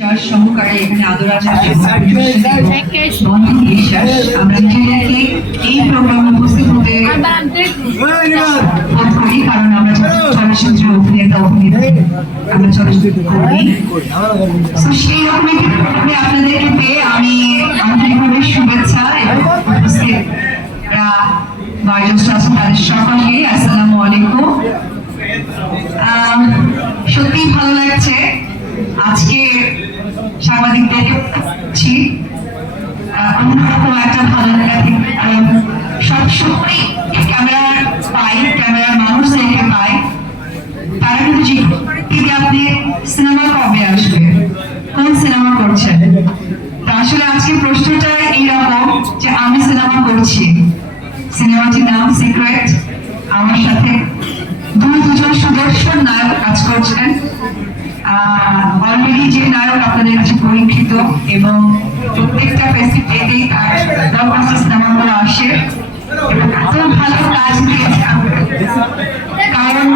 সহকারে এখানে আদরাচার্য আমরা নিজেদেরকে এই প্রোগ্রামে উপস্থিত হতে বোধ করি, কারণ আমরা চলচ্চিত্র অভিনেতা অভিনেত্রী, আমরা চলচ্চিত্র কর্মী। সেই রকমই আপনাদেরকে পেয়ে আমি আন্তরিকভাবে শুভেচ্ছা এবং উপস্থিতরা বয়োজ্যেষ্ঠ আছেন তাদের সকলকে আসসালামু আলাইকুম। সত্যি ভালো লাগছে আজকে সাংবাদিকদেরকে পাচ্ছি, অন্যরকম একটা ভালো লাগা থেকে সবসময় ক্যামেরার পাই, ক্যামেরার মানুষদেরকে পাই, তারা কিন্তু জিজ্ঞেস আপনি সিনেমা কবে আসবে, কোন সিনেমা করছেন। তা আসলে আজকে প্রশ্নটা এইরকম যে আমি সিনেমা করছি, সিনেমাটির নাম সিক্রেট। আমার সাথে দুজন সুদর্শন নায়ক কাজ করছেন। অলরেডি যে নায়ক আপনাদের কাছে পরীক্ষিত এবং প্রত্যেকটা ফেস্টিভ্যালেই তার ব্লকবাস্টার সিনেমাগুলো আসে এবং এত ভালো কাজ দিয়েছে, কারণ